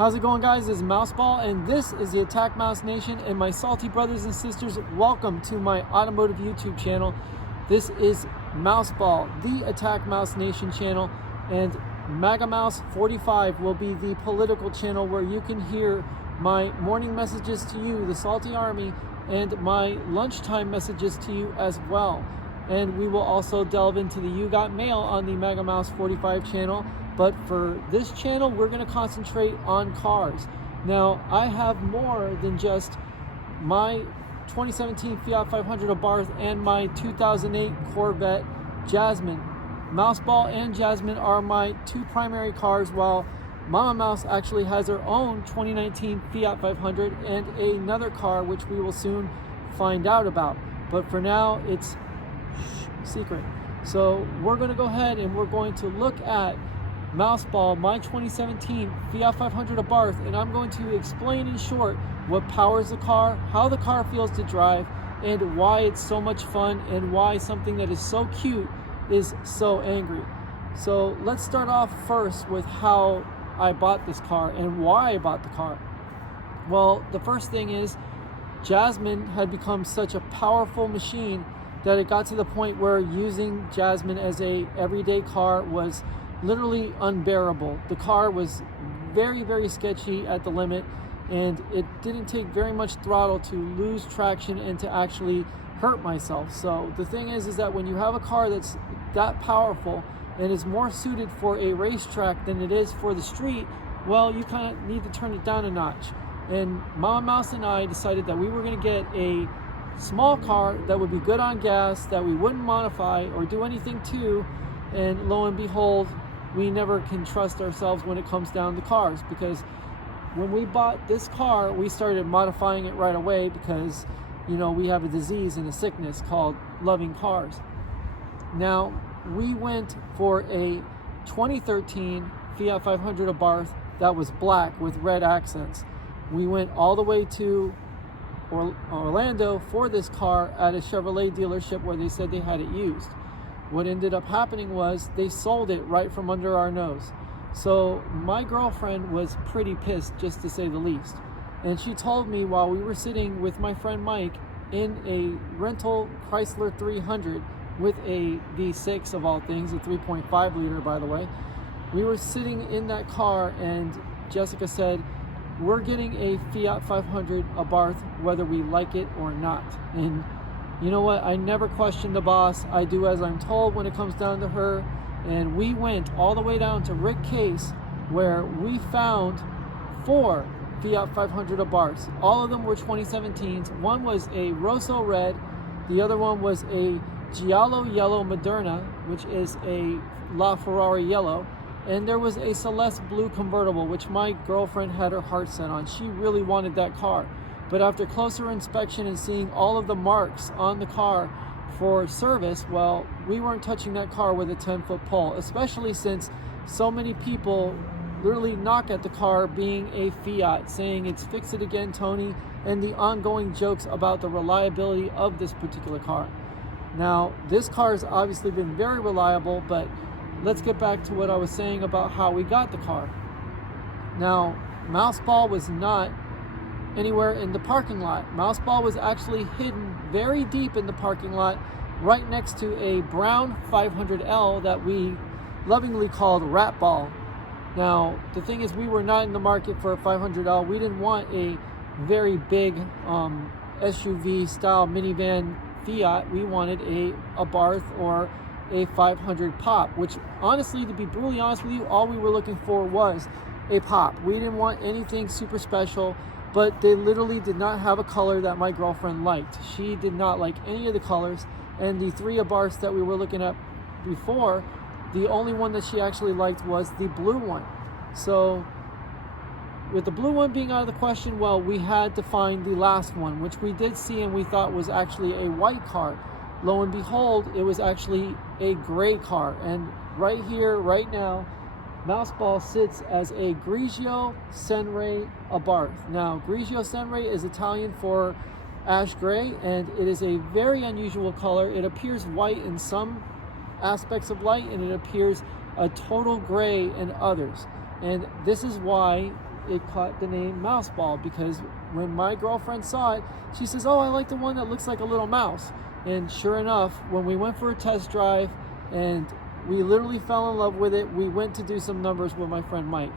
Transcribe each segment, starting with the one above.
How's it going, guys? This is Mouseball, and this is the AttackMouse Nation, and my salty brothers and sisters, welcome to my automotive YouTube channel. This is Mouseball, the AttackMouse Nation channel, and Mouse 45 will be the political channel where you can hear my morning messages to you, the salty army, and my lunchtime messages to you as well. And we will also delve into the You Got Mail on the Mouse 45 channel. But for this channel, we're going to concentrate on cars. Now, I have more than just my 2017 Fiat 500 Abarth and my 2008 Corvette Jasmine. Mouseball and Jasmine are my two primary cars, while Mama Mouse actually has her own 2019 Fiat 500 and another car, which we will soon find out about. But for now, it's secret. So we're going to go ahead and we're going to look at Mouseball, my 2017 Fiat 500 Abarth, and I'm going to explain in short what powers the car, how the car feels to drive, and why it's so much fun, and why something that is so cute is so angry. So let's start off first with how I bought this car and why I bought the car. Well, the first thing is Jasmine had become such a powerful machine that it got to the point where using Jasmine as a everyday car was literally unbearable. The car was very, very sketchy at the limit, and it didn't take very much throttle to lose traction and to actually hurt myself. So the thing is that when you have a car that's that powerful and is more suited for a racetrack than it is for the street, well, you kind of need to turn it down a notch. And Mama Mouse and I decided that we were going to get a small car that would be good on gas, that we wouldn't modify or do anything to, and lo and behold, we never can trust ourselves when it comes down to cars, because when we bought this car, we started modifying it right away because, you know, we have a disease and a sickness called loving cars. Now, we went for a 2013 Fiat 500 Abarth that was black with red accents. We went all the way to Orlando for this car at a Chevrolet dealership where they said they had it used. What ended up happening was they sold it right from under our nose. So my girlfriend was pretty pissed, just to say the least. And she told me while we were sitting with my friend Mike in a rental Chrysler 300 with a V6 of all things, a 3.5 liter, by the way. We were sitting in that car and Jessica said, "We're getting a Fiat 500 Abarth whether we like it or not." And you know what? I never question the boss. I do as I'm told when it comes down to her. And we went all the way down to Rick Case, where we found 4 Fiat 500 Abarths. All of them were 2017s. One was a Rosso Red. The other one was a Giallo Yellow Moderna, which is a LaFerrari Yellow. And there was a Celeste Blue convertible, which my girlfriend had her heart set on. She really wanted that car. But after closer inspection and seeing all of the marks on the car for service, well, we weren't touching that car with a 10-foot pole, especially since so many people literally knock at the car being a Fiat, saying it's "fix it again, Tony," and the ongoing jokes about the reliability of this particular car. Now, this car has obviously been very reliable, but let's get back to what I was saying about how we got the car. Now, Mouseball was not anywhere in the parking lot. Mouseball was actually hidden very deep in the parking lot, right next to a brown 500L that we lovingly called Rat Ball. Now, the thing is, we were not in the market for a 500L. We didn't want a very big SUV style minivan Fiat. We wanted a Abarth or a 500 Pop, which honestly, to be brutally honest with you, all we were looking for was a Pop. We didn't want anything super special. But they literally did not have a color that my girlfriend liked. She did not like any of the colors. And the 3 Abarths that we were looking at before, the only one that she actually liked was the blue one. So with the blue one being out of the question, well, we had to find the last one, which we did see and we thought was actually a white car. Lo and behold, it was actually a gray car. And right here, right now, Mouseball sits as a Grigio Senray Abarth. Now, Grigio Senray is Italian for ash gray, and it is a very unusual color. It appears white in some aspects of light, and it appears a total gray in others. And this is why it caught the name Mouseball, because when my girlfriend saw it, she says, "Oh, I like the one that looks like a little mouse." And sure enough, when we went for a test drive and we literally fell in love with it, we went to do some numbers with my friend Mike.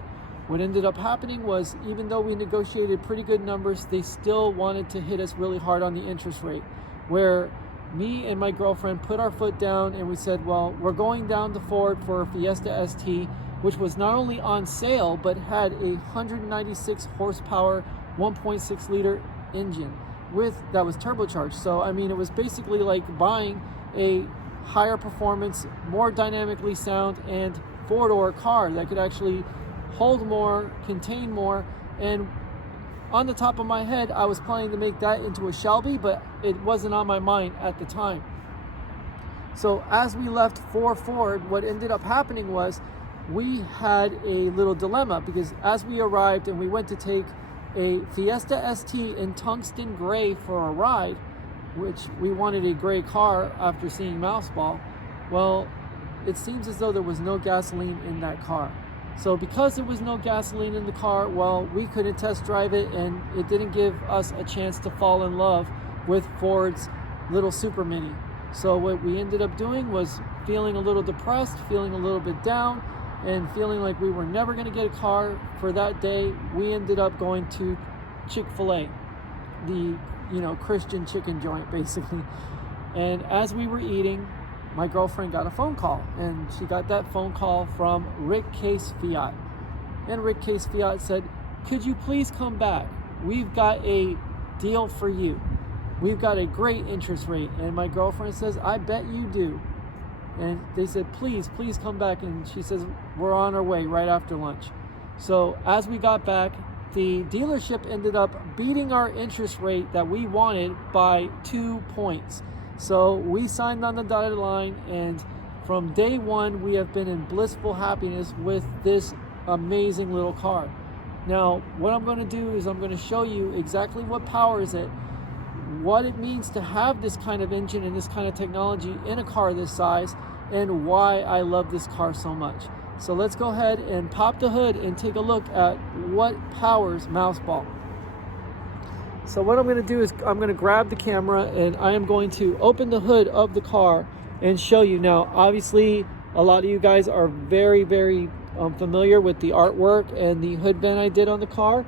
What ended up happening was, even though we negotiated pretty good numbers, they still wanted to hit us really hard on the interest rate, where me and my girlfriend put our foot down and we said, well, we're going down to Ford for a Fiesta ST, which was not only on sale, but had a 196 horsepower, 1.6 liter engine that was turbocharged. So, I mean, it was basically like buying a higher performance, more dynamically sound, and four-door car that could actually hold more, contain more. And on the top of my head, I was planning to make that into a Shelby, but it wasn't on my mind at the time. So as we left for Ford, what ended up happening was we had a little dilemma, because as we arrived and we went to take a Fiesta ST in tungsten gray for a ride, which we wanted a gray car after seeing Mouseball, well, it seems as though there was no gasoline in that car. So because there was no gasoline in the car, well, we couldn't test drive it, and it didn't give us a chance to fall in love with Ford's little Super Mini. So what we ended up doing was feeling a little depressed, feeling a little bit down, and feeling like we were never going to get a car for that day. We ended up going to Chick-fil-A, the Christian chicken joint, basically. And as we were eating, my girlfriend got a phone call, and she got that phone call from Rick Case Fiat. And Rick Case Fiat said, "Could you please come back? We've got a deal for you. We've got a great interest rate." And my girlfriend says, "I bet you do." And they said, please come back. And she says, "We're on our way right after lunch." So as we got back, the dealership ended up beating our interest rate that we wanted by 2 points. So we signed on the dotted line, and from day one, we have been in blissful happiness with this amazing little car. Now, what I'm going to do is I'm going to show you exactly what powers it, what it means to have this kind of engine and this kind of technology in a car this size, and why I love this car so much. So let's go ahead and pop the hood and take a look at what powers Mouseball. So what I'm going to do is I'm going to grab the camera, and I am going to open the hood of the car and show you. Now, obviously, a lot of you guys are very, very familiar with the artwork and the hood vent I did on the car,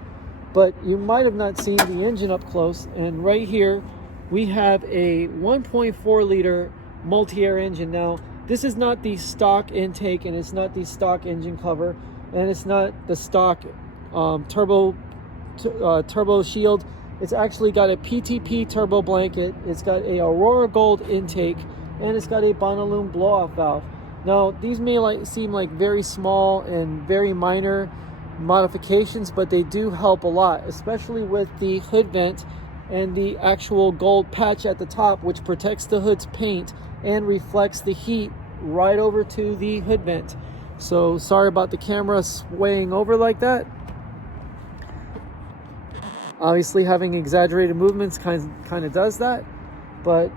but you might have not seen the engine up close. And right here, we have a 1.4 liter multi-air engine. Now, this is not the stock intake, and it's not the stock engine cover, and it's not the stock turbo shield. It's actually got a PTP turbo blanket. It's got a Aurora Gold intake, and it's got a Bonnaloon blow-off valve. Now, these may seem like very small and very minor modifications, but they do help a lot, especially with the hood vent and the actual gold patch at the top, which protects the hood's paint and reflects the heat right over to the hood vent. So sorry about the camera swaying over like that. Obviously, having exaggerated movements kind of does that. But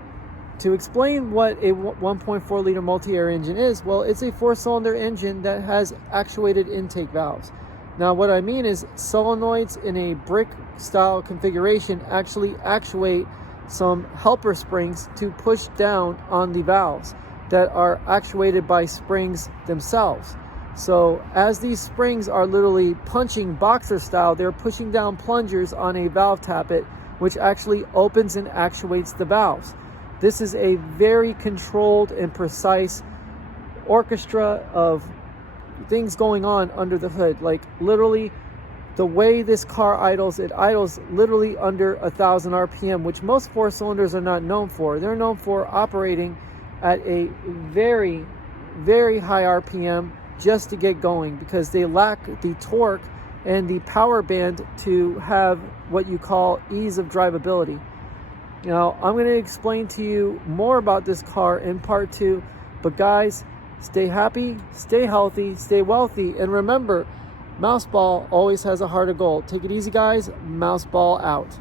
to explain what a 1.4 liter multi-air engine is, well, it's a 4-cylinder engine that has actuated intake valves. Now, what I mean is solenoids in a brick style configuration actually actuate some helper springs to push down on the valves that are actuated by springs themselves. So as these springs are literally punching boxer style, they're pushing down plungers on a valve tappet, which actually opens and actuates the valves. This is a very controlled and precise orchestra of things going on under the hood. Like, literally, the way this car idles, it idles literally under 1,000 RPM, which most 4-cylinders are not known for. They're known for operating at a very, very high RPM just to get going, because they lack the torque and the power band to have what you call ease of drivability. Now, I'm going to explain to you more about this car in part 2, but guys, stay happy, stay healthy, stay wealthy, and remember, Mouseball always has a heart of gold. Take it easy, guys. Mouseball out.